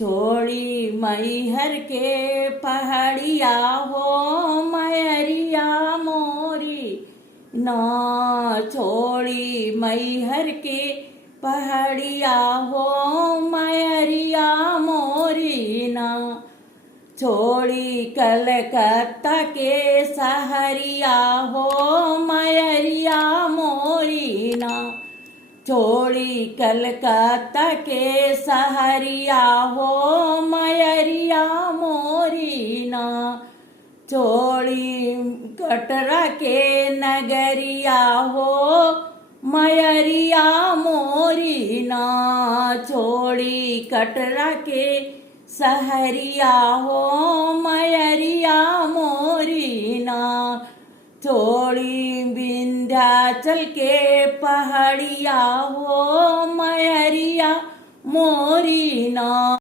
छोड़ी मैहर के पहाड़िया हो मैरिया मोरी ना, छोड़ी मैहर के पहाड़िया हो मैरिया मोरी ना, छोड़ी कलकत्ता के सहरिया हो मैरिया मोरी ना, छोड़ी कलकत्ता के सहरिया हो मैरिया मोरी ना, छोड़ी कटरा के नगरिया हो मैरिया मोरी ना, छोड़ी कटरा के सहरिया हो मैरिया मोरी ना, छोड़ी विंध्याचल के पहाड़िया हो मैरिया मोरी ना।